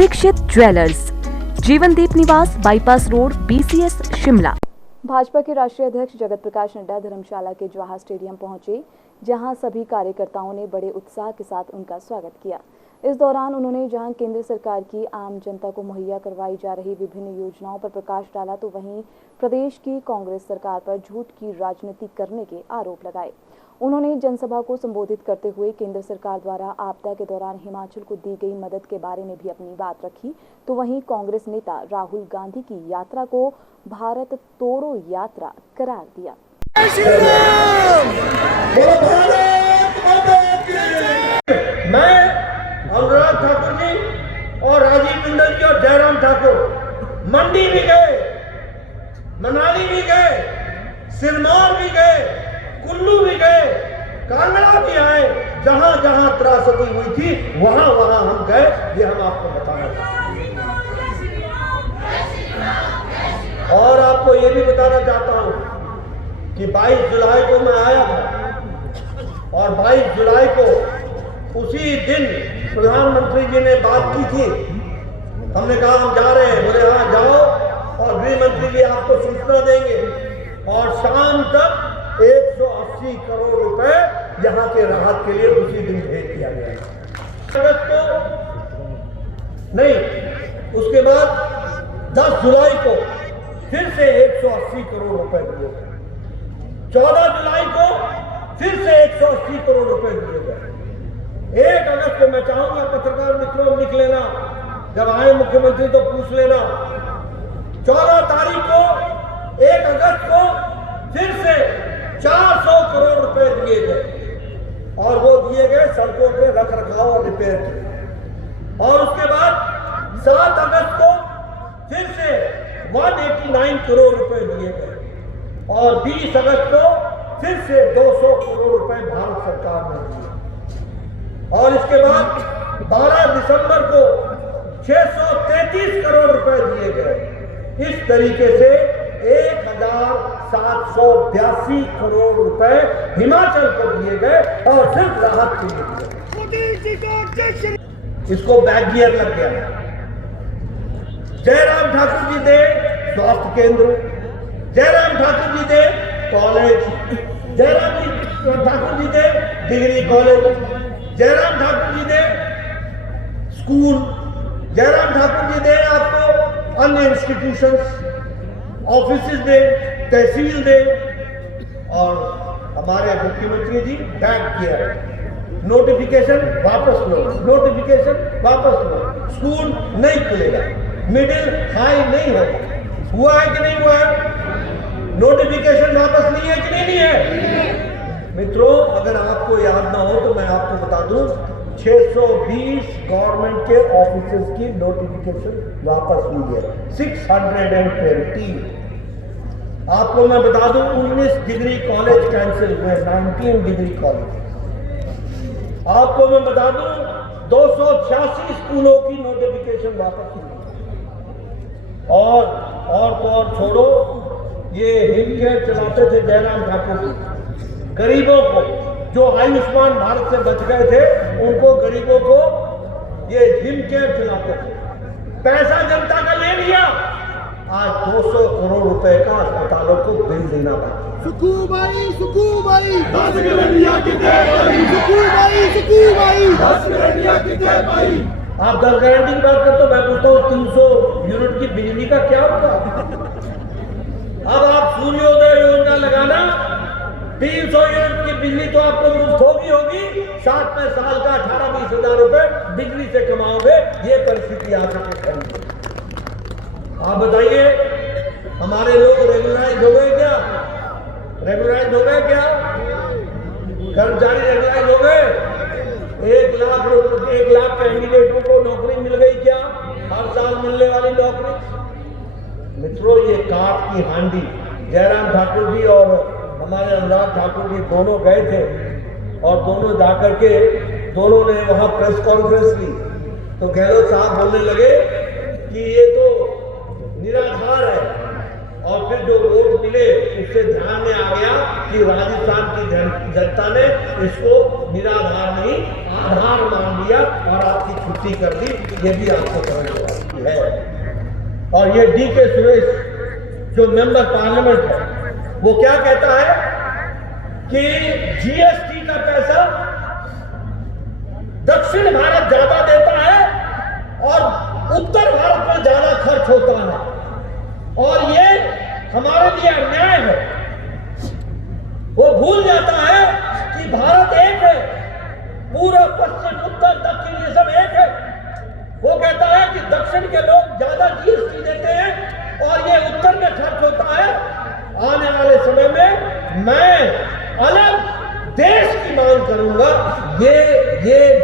Dixit jewellers, जीवनदीप निवास, bypass road, BCS Shimla. Bhajpa के राष्ट्रीय अध्यक्ष जगत प्रकाश नड्डा धर्मशाला के जवाहर स्टेडियम पहुंचे, जहां सभी कार्यकर्ताओं ने बड़े उत्साह के साथ उनका स्वागत किया। इस दौरान उन्होंने जहां केंद्र सरकार की आम जनता को मुहैया करवाई जा रही विभिन्न योजनाओं पर प्रकाश डाला, तो वहीं प्रदेश की कांग्रेस सरकार पर झूठ की राजनीति करने के आरोप लगाए। उन्होंने जनसभा को संबोधित करते हुए केंद्र सरकार द्वारा आपदा के दौरान हिमाचल को दी गई मदद के बारे में भी अपनी बात रखी, तो वहीं कांग्रेस नेता राहुल गांधी की यात्रा को भारत तोड़ो यात्रा करार दिया। मैं अनुराग ठाकुर जी और राजीव बिंदल जी और जयराम ठाकुर मंडी भी गए, मनाली भी गए, सिरमौर भी गए, कुल्लू भी गए, कांगड़ा भी आए, जहां जहां त्रासदी हुई थी वहां वहां हम गए। ये हम आपको बताना चाहते हैं और आपको ये भी बताना चाहता हूं कि 22 जुलाई को मैं आया था और 22 जुलाई को उसी दिन प्रधानमंत्री जी ने बात की थी। हमने कहा हम जा रहे हैं, बोले हाँ जाओ और गृह मंत्री जी आपको सूचना देंगे और शाम तक 180 करोड़ रुपए यहाँ के राहत के लिए उसी दिन भेज दिया गया। अगस्त को नहीं, उसके बाद 10 जुलाई को फिर से 180 करोड़ रुपए दिए गए। 14 जुलाई को फिर से 180 करोड़ रुपए दिए गए। 1 अगस्त को मैं चाहूंगा पत्रकार मित्रों लिख लेना, जब आए मुख्यमंत्री तो पूछ लेना। 14 तारीख को 1 अगस्त को फिर से 400 करोड़ रुपए दिए गए और वो दिए गए सड़कों के रख रखाव और रिपेयर के। और उसके बाद 7 अगस्त को फिर से 189 करोड़ रुपए दिए गए और 20 अगस्त को फिर से 200 करोड़ रुपए भारत सरकार ने दिए। और इसके बाद 12 दिसंबर को 633 करोड़ रुपए दिए गए। इस तरीके से 1782 करोड़ रुपए हिमाचल को दिए गए और सिर्फ राहत के लिए दिए। इसको बैक गियर लग गया। जयराम ठाकुर जी दे स्वास्थ्य केंद्र, जयराम ठाकुर जी दे कॉलेज, जयराम ठाकुर जी दे डिग्री कॉलेज, जयराम ठाकुर जी दे स्कूल, जयराम ठाकुर जी दे आपको अन्य इंस्टीट्यूशंस, ऑफिसेज दे, तहसील दे। और हमारे मुख्यमंत्री जी बैक किया, नोटिफिकेशन वापस लो, नोटिफिकेशन वापस लो, स्कूल नहीं खुलेगा, मिडिल हाई नहीं होगा। हुआ है कि नहीं हुआ है? नोटिफिकेशन वापस लिए कि नहीं लिए? मित्रों, अगर आपको याद ना हो तो मैं आपको बता दूं, 620 गवर्नमेंट के ऑफिसेज की नोटिफिकेशन वापस हुई है, 620। आपको मैं बता दूं 19 डिग्री कॉलेज कैंसिल हुए, 19 डिग्री कॉलेज। आपको मैं बता दूं 286 स्कूलों की नोटिफिकेशन वापस हुई। और छोड़ो, ये हिम केयर चलाते थे जयराम ठाकुर जी, गरीबों को जो आयुष्मान भारत से बच गए थे उनको, गरीबों को ये हिम केयर चलाते थे। पैसा जनता का ले लिया, आज 200 करोड़ रुपए का अस्पतालों को बिल देना बाकी। सुकू भाई, सुकू भाई, 10 गारंटियां कितने भाई, सुकू भाई, सुकू भाई, 10 गारंटियां कितने भाई। आप 10 गारंटी की बात करते हो, मैं पूछता हूँ 300 यूनिट की बिजली का क्या होगा? अब आप सूर्योदय योजना लगाना, 300 यूनिट की बिजली तो आपको मुफ्त होगी, साथ में साल का 18-20 हजार रुपए बिजली से कमाओगे। ये परिस्थिति आ सकती। आप बताइए, हमारे लोग रेगुलराइज हो गए क्या? रेगुलराइज हो गए क्या? कर्मचारी रेगुलराइज हो गए? 1 लाख कैंडिडेटों को नौकरी मिल गई क्या? हर साल मिलने वाली नौकरी। मित्रों, ये काट की हांडी। जयराम ठाकुर जी और हमारे अनुराग ठाकुर जी दोनों गए थे और दोनों जाकर के दोनों ने वहां प्रेस कॉन्फ्रेंस की, तो गहलोत साहब बोलने लगे कि ये तो निराधार है, और फिर जो वोट मिले उससे ध्यान में आ गया कि राजस्थान की जनता ने इसको निराधार नहीं आधार मान लिया और आपकी छुट्टी कर दी। ये भी आपको समझ में है। और ये डीके सुरेश जो मेंबर पार्लियामेंट है वो क्या कहता है कि जीएसटी का पैसा दक्षिण भारत ज्यादा देता है और उत्तर भारत में ज्यादा खर्च होता है और ये हमारे लिए अन्याय है। वो भूल जाता है कि भारत एक है, पूर्व पश्चिम उत्तर दक्षिण ये सब एक है। वो कहता है कि दक्षिण के लोग ज्यादा जीएसटी देते हैं और ये उत्तर में खर्च होता है। आने वाले समय में मैं अलग देश की मांग करूंगा। ये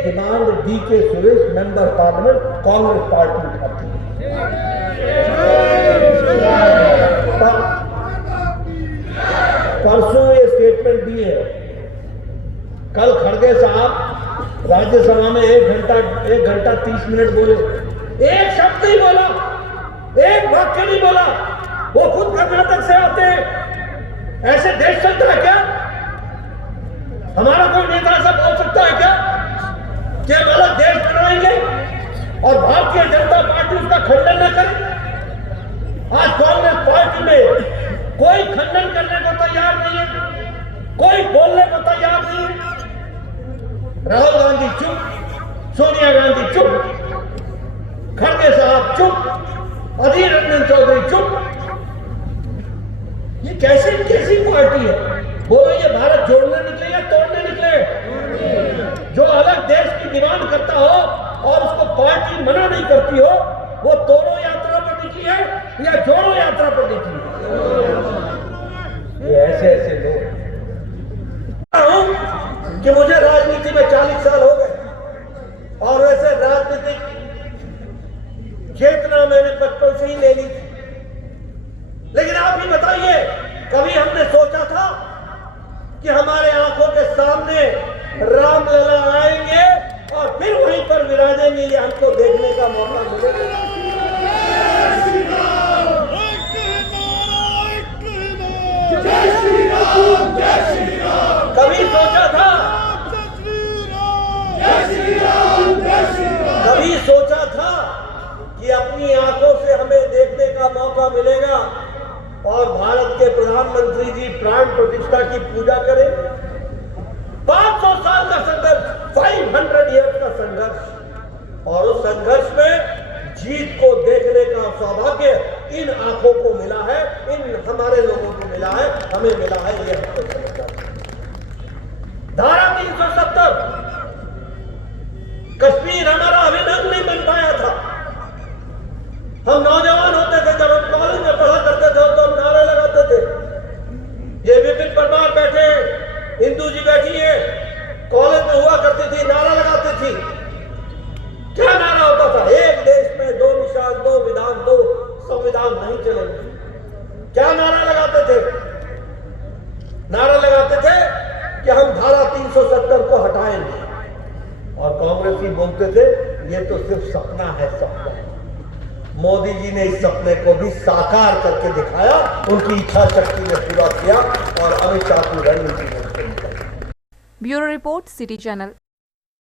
demand D K Suresh member parliament Congress party उठाती है। परसों ये स्टेटमेंट दी है। कल खड़गे साहब राज्यसभा में 1 घंटा 30 मिनट बोले, एक शब्द नहीं बोला, एक वाक्य नहीं बोला। वो खुद कर्नाटक से आते हैं। ऐसे देश चलता है क्या? हमारा कोई नेता ऐसा बोल सकता है क्या कि हम अलग देश बनाएंगे और भारतीय जनता पार्टी उसका खंडन न करे? आज कांग्रेस पार्टी में कोई खंडन करने को तैयार नहीं है, कोई बोलने को तैयार नहीं है। राहुल गांधी चुप, सोनिया गांधी चुप, खड़गे साहब चुप, अधीर रंजन चौधरी चुप। ये कैसी पार्टी है? बोलो ये भारत जोड़ने निकले या तोड़ने निकले? जो अलग देश की डिमांड करता हो और उसको पार्टी मना नहीं करती हो, वो तोड़ो यात्रा पर निकली है या जोड़ो यात्रा पर निकली है? ये ऐसे लोग कि मुझे राजनीति में 40 साल हो गए और वैसे राजनीतिक चेतना मैंने बचपन से ही ले ली थी। लेकिन आप ही बताइए, कभी हमने सोचा था कि हमारे आंखों के सामने रामलला आएंगे और फिर वहीं पर विराजेंगे? ये हमको देखने का मौका मिलेगा। कभी सोचा था, कभी सोचा था कि अपनी आंखों से हमें देखने का मौका मिलेगा और भारत के प्रधानमंत्री जी प्राण प्रतिष्ठा की पूजा करें? 500 साल का संघर्ष, 500 ईयर्स का संघर्ष, और उस संघर्ष में जीत को देखने का सौभाग्य इन आंखों को मिला है, इन हमारे लोगों को मिला है, हमें मिला है। ये हमको समझना है। धारा 370 कश्मीर हमारा अभिन्न नहीं बन पाया था। हम नौजवान होते थे, जब हम कॉलेज में पढ़ा करते थे तो हम नारे लगाते थे। ये विपिन परमार बैठे, इंदू जी बैठी है, कॉलेज में हुआ करती थी, नारा लगाती थी। क्या नारा होता था? एक देश में 2 निशान, 2 विधान, 2 संविधान नहीं चलेंगे। क्या नारा लगाते थे? नारा लगाते थे कि हम धारा 370 को हटाएंगे। और कांग्रेस ही बोलते थे ये तो सिर्फ सपना है, सपना है। मोदी जी ने इस सपने को भी साकार करके दिखाया, उनकी इच्छा शक्ति ने पूरा किया और अमित शाह की रणनीति में। Bureau report, city channel.